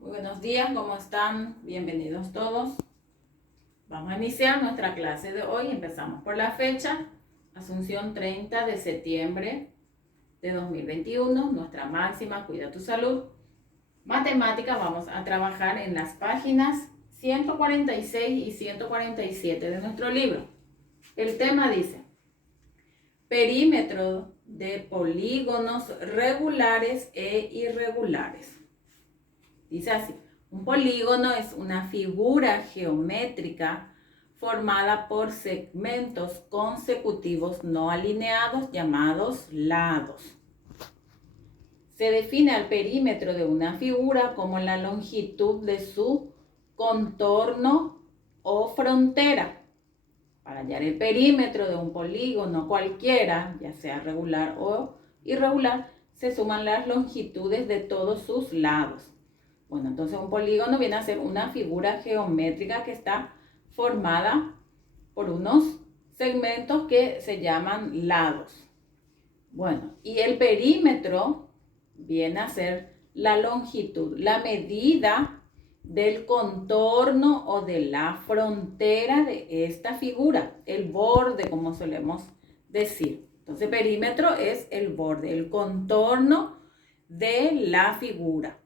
Muy buenos días, ¿cómo están? Bienvenidos todos. Vamos a iniciar nuestra clase de hoy. Empezamos por la fecha, Asunción 30 de septiembre de 2021, nuestra máxima, cuida tu salud. Matemática, vamos a trabajar en las páginas 146 y 147 de nuestro libro. El tema dice, perímetro de polígonos regulares e irregulares. Dice así, un polígono es una figura geométrica formada por segmentos consecutivos no alineados llamados lados. Se define al perímetro de una figura como la longitud de su contorno o frontera. Para hallar el perímetro de un polígono cualquiera, ya sea regular o irregular, se suman las longitudes de todos sus lados. Bueno, entonces un polígono viene a ser una figura geométrica que está formada por unos segmentos que se llaman lados. Bueno, y el perímetro viene a ser la longitud, la medida del contorno o de la frontera de esta figura, el borde, como solemos decir. Entonces, perímetro es el borde, el contorno de la figura.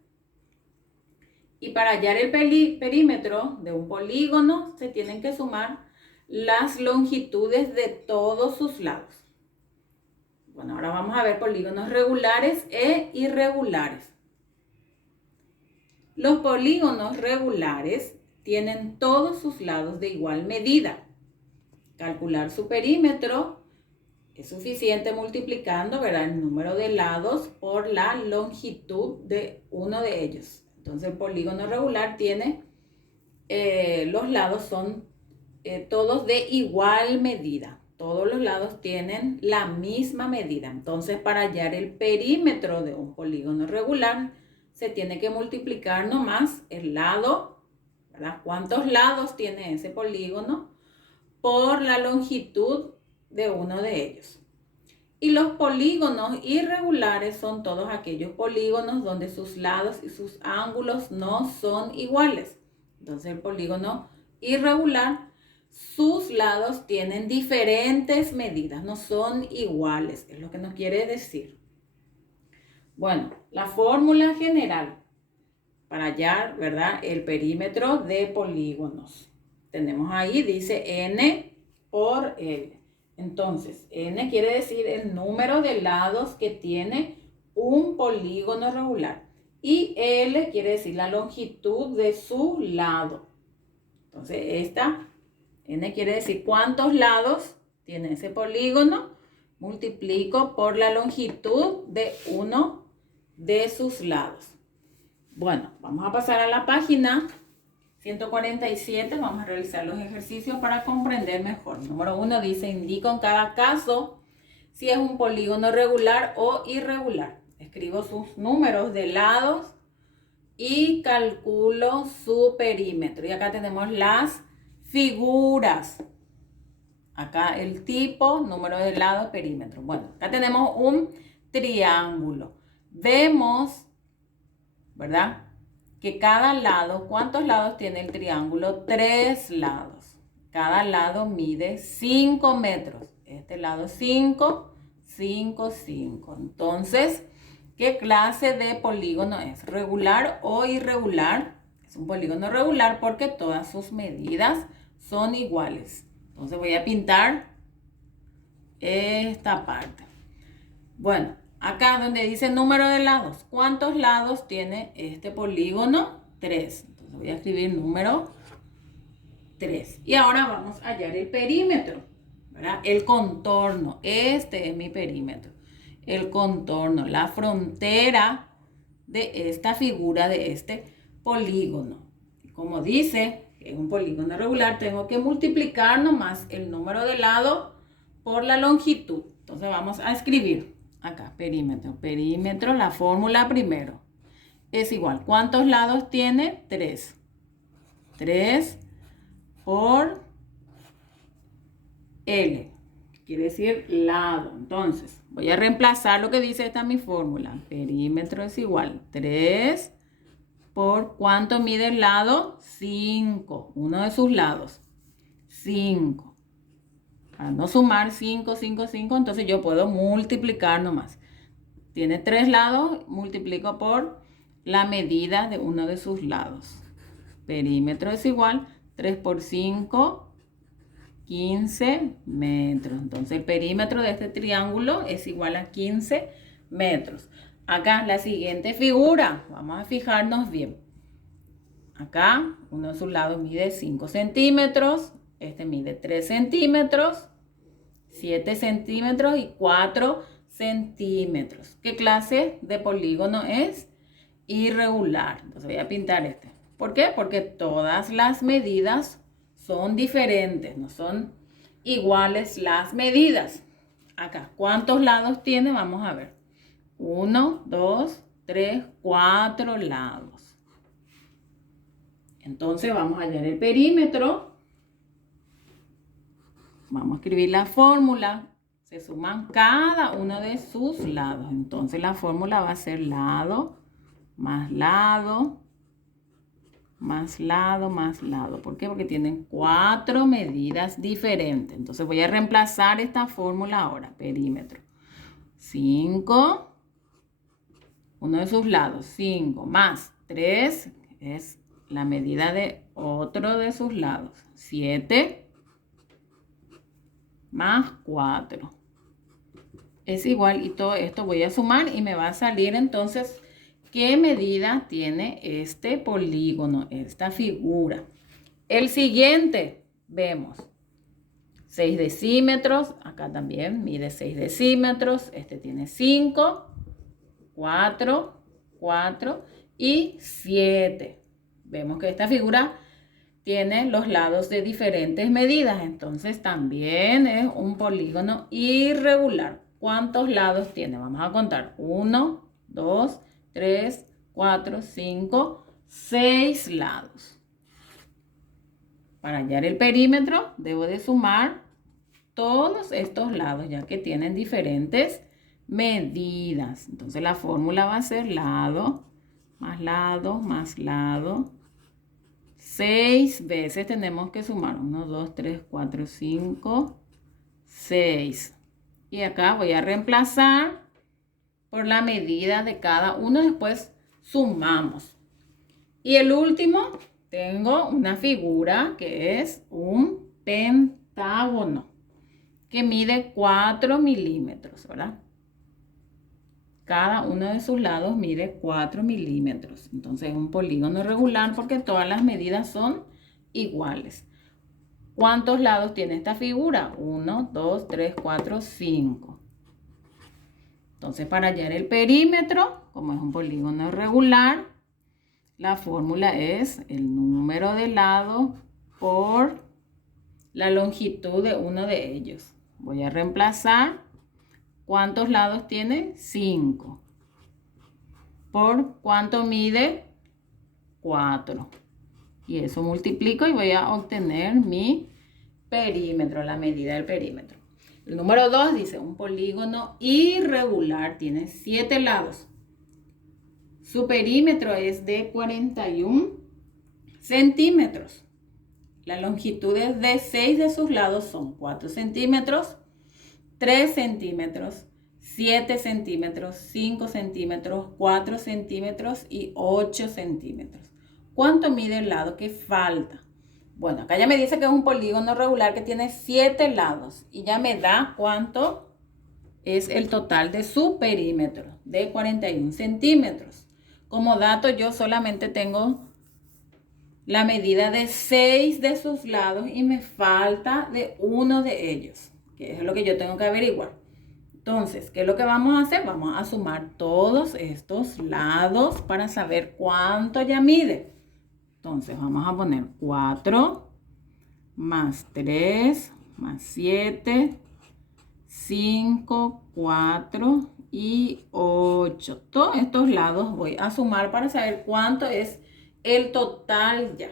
Y para hallar el perímetro de un polígono se tienen que sumar las longitudes de todos sus lados. Bueno, ahora vamos a ver polígonos regulares e irregulares. Los polígonos regulares tienen todos sus lados de igual medida. Calcular su perímetro es suficiente multiplicando, ¿verdad?, el número de lados por la longitud de uno de ellos. Entonces el polígono regular tiene, los lados son todos de igual medida. Todos los lados tienen la misma medida. Entonces para hallar el perímetro de un polígono regular se tiene que multiplicar nomás el lado, ¿verdad?, cuántos lados tiene ese polígono por la longitud de uno de ellos. Y los polígonos irregulares son todos aquellos polígonos donde sus lados y sus ángulos no son iguales. Entonces el polígono irregular, sus lados tienen diferentes medidas, no son iguales, es lo que nos quiere decir. Bueno, la fórmula general para hallar, ¿verdad?, el perímetro de polígonos. Tenemos ahí, dice N por L. Entonces, N quiere decir el número de lados que tiene un polígono regular. Y L quiere decir la longitud de su lado. Entonces, esta N quiere decir cuántos lados tiene ese polígono. Multiplico por la longitud de uno de sus lados. Bueno, vamos a pasar a la página 147, vamos a realizar los ejercicios para comprender mejor. Número 1 dice, indico en cada caso si es un polígono regular o irregular. Escribo sus números de lados y calculo su perímetro. Y acá tenemos las figuras. Acá el tipo, número de lados, perímetro. Bueno, acá tenemos un triángulo. Vemos, ¿verdad?, que cada lado, ¿cuántos lados tiene el triángulo? 3 lados. Cada lado mide 5 metros. Este lado 5, 5, 5. Entonces, ¿qué clase de polígono es? ¿Regular o irregular? Es un polígono regular porque todas sus medidas son iguales. Entonces voy a pintar esta parte. Bueno, acá donde dice número de lados, ¿cuántos lados tiene este polígono? 3. Entonces voy a escribir número 3. Y ahora vamos a hallar el perímetro, ¿verdad? El contorno. Este es mi perímetro. El contorno, la frontera de esta figura, de este polígono. Como dice, en un polígono regular tengo que multiplicar nomás el número de lados por la longitud. Entonces vamos a escribir acá, perímetro. Perímetro, la fórmula primero. Es igual. ¿Cuántos lados tiene? 3. 3 por L. Quiere decir lado. Entonces, voy a reemplazar lo que dice esta mi fórmula. Perímetro es igual. 3 por ¿cuánto mide el lado? 5, uno de sus lados. 5. Para no sumar 5, 5, 5, entonces yo puedo multiplicar nomás. Tiene 3 lados, multiplico por la medida de uno de sus lados. Perímetro es igual 3 por 5, 15 metros. Entonces el perímetro de este triángulo es igual a 15 metros. Acá la siguiente figura, vamos a fijarnos bien. Acá uno de sus lados mide 5 centímetros, este mide 3 centímetros, 7 centímetros y 4 centímetros. ¿Qué clase de polígono es? Irregular. Entonces voy a pintar este. ¿Por qué? Porque todas las medidas son diferentes, no son iguales las medidas. Acá, ¿cuántos lados tiene? Vamos a ver. 1, 2, 3, 4 lados. Entonces vamos a hallar el perímetro. Vamos a escribir la fórmula. Se suman cada uno de sus lados. Entonces la fórmula va a ser lado más lado más lado más lado. ¿Por qué? Porque tienen 4 medidas diferentes. Entonces voy a reemplazar esta fórmula ahora. Perímetro. 5. Uno de sus lados. 5 más 3 es la medida de otro de sus lados. 7 más 4. Es igual, y todo esto voy a sumar y me va a salir entonces qué medida tiene este polígono, esta figura. El siguiente, vemos 6 decímetros, acá también mide 6 decímetros, este tiene 5, 4, 4 y 7. Vemos que esta figura tiene los lados de diferentes medidas, entonces también es un polígono irregular. ¿Cuántos lados tiene? Vamos a contar. 1, 2, 3, 4, 5, 6 lados. Para hallar el perímetro debo de sumar todos estos lados, ya que tienen diferentes medidas. Entonces la fórmula va a ser lado más lado más lado. 6 veces tenemos que sumar. 1, 2, 3, 4, 5, 6. Y acá voy a reemplazar por la medida de cada uno. Después sumamos. Y el último, tengo una figura que es un pentágono, que mide 4 milímetros, ¿verdad? Cada uno de sus lados mide 4 milímetros. Entonces es un polígono irregular porque todas las medidas son iguales. ¿Cuántos lados tiene esta figura? 1, 2, 3, 4, 5. Entonces para hallar el perímetro, como es un polígono irregular, la fórmula es el número de lados por la longitud de uno de ellos. Voy a reemplazar. ¿Cuántos lados tiene? 5. ¿Por cuánto mide? 4. Y eso multiplico y voy a obtener mi perímetro, la medida del perímetro. El número 2 dice, un polígono irregular tiene 7 lados. Su perímetro es de 41 centímetros. La longitud de 6 de sus lados son 4 centímetros, 3 centímetros, 7 centímetros, 5 centímetros, 4 centímetros y 8 centímetros. ¿Cuánto mide el lado que falta? Bueno, acá ya me dice que es un polígono regular que tiene 7 lados y ya me da cuánto es el total de su perímetro, de 41 centímetros. Como dato, yo solamente tengo la medida de 6 de sus lados y me falta de uno de ellos, que es lo que yo tengo que averiguar. Entonces, ¿qué es lo que vamos a hacer? Vamos a sumar todos estos lados para saber cuánto ya mide. Entonces, vamos a poner 4 más 3 más 7, 5, 4 y 8. Todos estos lados voy a sumar para saber cuánto es el total ya.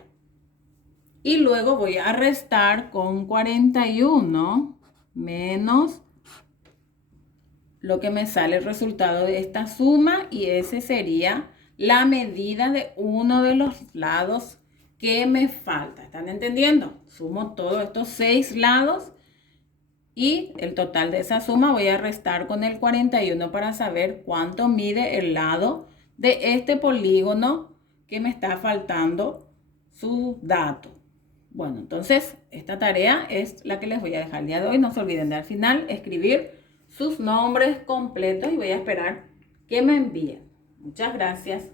Y luego voy a restar con 41 menos lo que me sale el resultado de esta suma, y ese sería la medida de uno de los lados que me falta. ¿Están entendiendo? Sumo todos estos 6 lados y el total de esa suma voy a restar con el 41 para saber cuánto mide el lado de este polígono que me está faltando su dato. Bueno, entonces esta tarea es la que les voy a dejar el día de hoy. No se olviden de al final escribir sus nombres completos y voy a esperar que me envíen. Muchas gracias.